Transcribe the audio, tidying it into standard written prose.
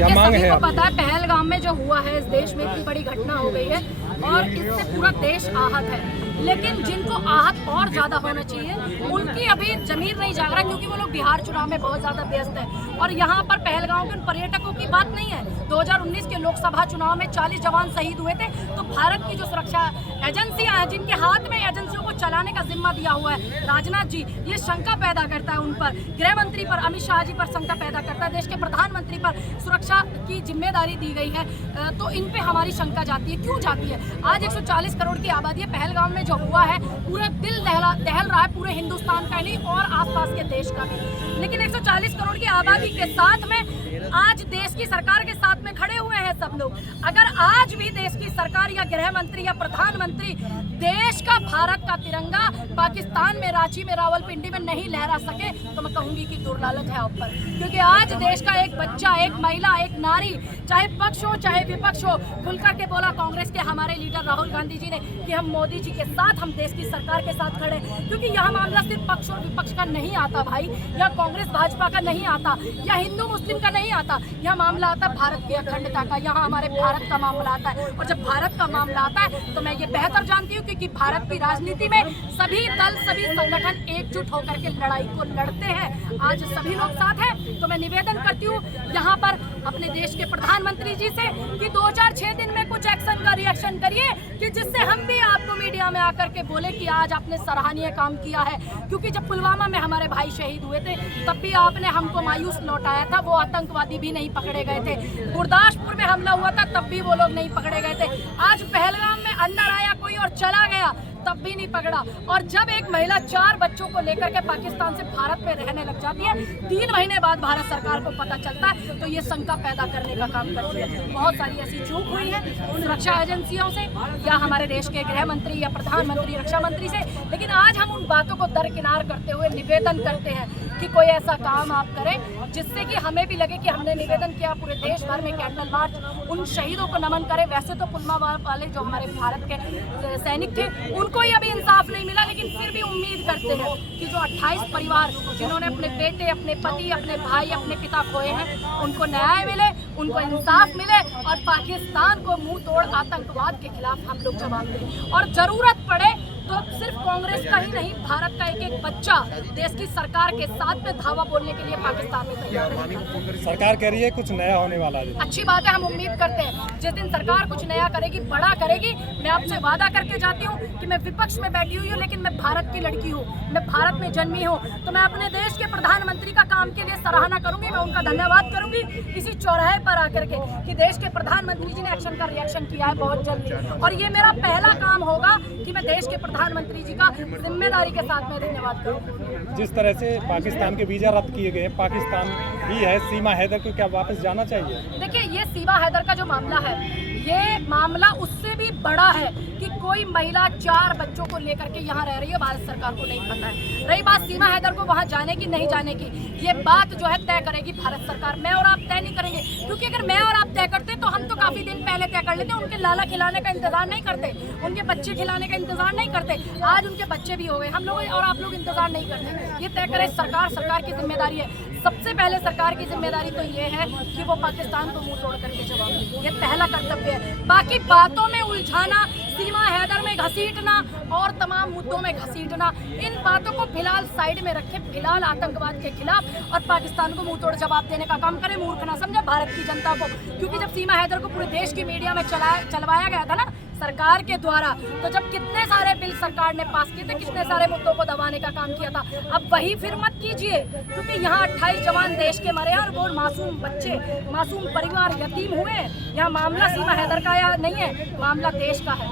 देखिए सभी को पता है पहलगाम में जो हुआ है, इस देश में इतनी बड़ी घटना हो गई है और इससे पूरा देश आहत है। लेकिन जिनको आहत और ज्यादा होना चाहिए उनकी अभी जमीर नहीं जाग रहा, क्योंकि वो लोग बिहार चुनाव में बहुत ज्यादा व्यस्त है और यहाँ पर पहलगाम के उन पर्यटकों की बात नहीं है। 2019 के लोकसभा चुनाव में 40 जवान शहीद हुए थे, तो भारत की जो सुरक्षा एजेंसियां हैं जिनके हाथ में एजेंसियों को चलाने का जिम्मा दिया हुआ है राजनाथ जी, ये शंका पैदा करता है उन पर, गृह मंत्री पर, अमित शाह जी पर शंका पैदा करता है, देश के प्रधानमंत्री पर सुरक्षा की जिम्मेदारी दी गई है, तो इन पे हमारी शंका जाती है। क्यों जाती है? आज 140 करोड़ की आबादी है, पहलगाम में जो हुआ है पूरे दिल दहल रहा है, पूरे हिंदुस्तान का नहीं और आसपास के देश का भी। लेकिन 140 करोड़ की आबादी के साथ में आज देश की सरकार के साथ में खड़े हुए हैं सब लोग। अगर आज भी देश की सरकार या गृह मंत्री या प्रधानमंत्री देश का, भारत का तिरंगा पाकिस्तान में, रांची में, रावलपिंडी में नहीं लहरा सके तो मैं कहूंगी कि दुर्लालत है आप पर। क्योंकि आज देश का एक बच्चा, एक महिला, एक नारी, चाहे पक्ष हो चाहे विपक्ष हो, खुल करके बोला कांग्रेस के हमारे लीडर राहुल गांधी जी ने कि हम मोदी जी के साथ, हम देश की सरकार के साथ खड़े। क्योंकि यह मामला सिर्फ पक्ष और विपक्ष का नहीं आता भाई, या कांग्रेस भाजपा का नहीं आता, या हिंदू मुस्लिम का नहीं आता, यह मामला आता है भारत की अखंडता का। यहाँ हमारे भारत का मामला आता है और जब भारत का मामला आता है तो मैं ये बेहतर जानती हूँ क्योंकि भारत की राजनीति में सभी दल, सभी संगठन एकजुट होकर के लड़ाई को लड़ते हैं। आज सभी लोग साथ हैं, तो मैं निवेदन करती हूँ यहाँ पर अपने देश के प्रधानमंत्री जी से कि 2-4-6 दिन में कुछ एक्शन का रिएक्शन करिए, कि जिससे हम भी आपको मीडिया में आकर के बोले कि आज आपने सराहनीय काम किया है। क्योंकि जब पुलवामा में हमारे भाई शहीद हुए थे तब भी आपने हमको मायूस लौटाया था, वो आतंकवादी भी नहीं पकड़े गए थे। गुरदासपुर में हमला हुआ था तब भी वो लोग नहीं पकड़े गए थे। आज पहलगाम में अंदर आया कोई और चला गया तब भी नहीं पकड़ा। और जब एक महिला 4 बच्चों को लेकर के पाकिस्तान से भारत में रहने लग जाती है, 3 महीने बाद भारत सरकार को पता चलता है, तो ये शंका पैदा करने का काम करती है। बहुत सारी ऐसी चूक हुई है सुरक्षा एजेंसियों से या हमारे देश के गृह मंत्री या प्रधानमंत्री, रक्षा मंत्री से। लेकिन आज हम उन बातों को दरकिनार करते हुए निवेदन करते हैं कि कोई ऐसा काम आप करें जिससे कि हमें भी लगे कि हमने निवेदन किया, पूरे देश भर में कैंडल मार्च, उन शहीदों को नमन करें। वैसे तो पुलवामा वाले जो हमारे भारत के सैनिक थे उनको ही अभी इंसाफ नहीं मिला, लेकिन फिर भी उम्मीद करते हैं कि जो 28 परिवार जिन्होंने अपने बेटे, अपने पति, अपने भाई, अपने पिता खोए हैं, उनको न्याय मिले, उनको इंसाफ मिले और पाकिस्तान को मुंह तोड़ आतंकवाद के खिलाफ हम लोग जवाब दें। और जरूरत पड़े तो सिर्फ कांग्रेस का ही नहीं, भारत का एक एक बच्चा देश की सरकार के साथ में धावा बोलने के लिए पाकिस्तान में तैयार है। सरकार कह रही है कुछ नया होने वाला है। अच्छी बात है, हम उम्मीद करते हैं जिस दिन सरकार कुछ नया करेगी, बड़ा करेगी। मैं आपसे वादा करके जाती हूँ कि मैं विपक्ष में बैठी हुई हूँ, लेकिन मैं भारत की लड़की हूँ, मैं भारत में जन्मी हूँ, तो मैं अपने देश के प्रधानमंत्री का काम के लिए सराहना करूंगी, मैं उनका धन्यवाद करूंगी इसी चौराहे पर आकर के कि देश के प्रधानमंत्री जी ने एक्शन का रिएक्शन किया है बहुत जल्दी। और ये मेरा पहला काम होगा कि मैं देश के प्रधानमंत्री जी का जिम्मेदारी के साथ में धन्यवाद करूँ। जिस तरह से पाकिस्तान के वीजा रद्द किए गए, पाकिस्तान ही है, सीमा हैदर को क्या वापस जाना चाहिए? देखिए, ये सीमा हैदर का जो मामला है, ये मामला उससे भी बड़ा है कि कोई महिला 4 बच्चों को लेकर के यहाँ रह रही है, भारत सरकार को नहीं पता है। रही बात सीमा हैदर को वहाँ जाने की नहीं जाने की, ये बात जो है तय करेगी भारत सरकार। मैं और आप तय नहीं करेंगे, क्योंकि अगर मैं और आप तय करते तो हम तो काफी दिन पहले तय कर लेते। उनके लाला खिलाने का इंतजार नहीं करते, उनके बच्चे खिलाने का इंतजार नहीं करते। आज उनके बच्चे भी हो गए, हम लोग और आप लोग इंतजार नहीं करते। ये तय करे सरकार, सरकार की जिम्मेदारी है। सबसे पहले सरकार की जिम्मेदारी तो ये है कि वो पाकिस्तान को मुंह तोड़ करके जवाब दे, ये पहला कर्तव्य है। बाकी बातों में उलझाना, सीमा हैदर में घसीटना और तमाम मुद्दों में घसीटना, इन बातों को फिलहाल साइड में रखें। फिलहाल आतंकवाद के खिलाफ और पाकिस्तान को मुंह तोड़ जवाब देने का काम करें। मूर्ख ना समझे भारत की जनता को, क्योंकि जब सीमा हैदर को पूरे देश की मीडिया में चलवाया गया था ना सरकार के द्वारा, तो जब कितने सारे बिल सरकार ने पास किए थे, कितने सारे मुद्दों को दबाने का काम किया था। अब वही फिर मत कीजिए, क्योंकि यहाँ 28 जवान देश के मरे हैं और वो मासूम बच्चे, मासूम परिवार यतीम हुए। यहाँ मामला सीमा हैदर का या नहीं है, मामला देश का है।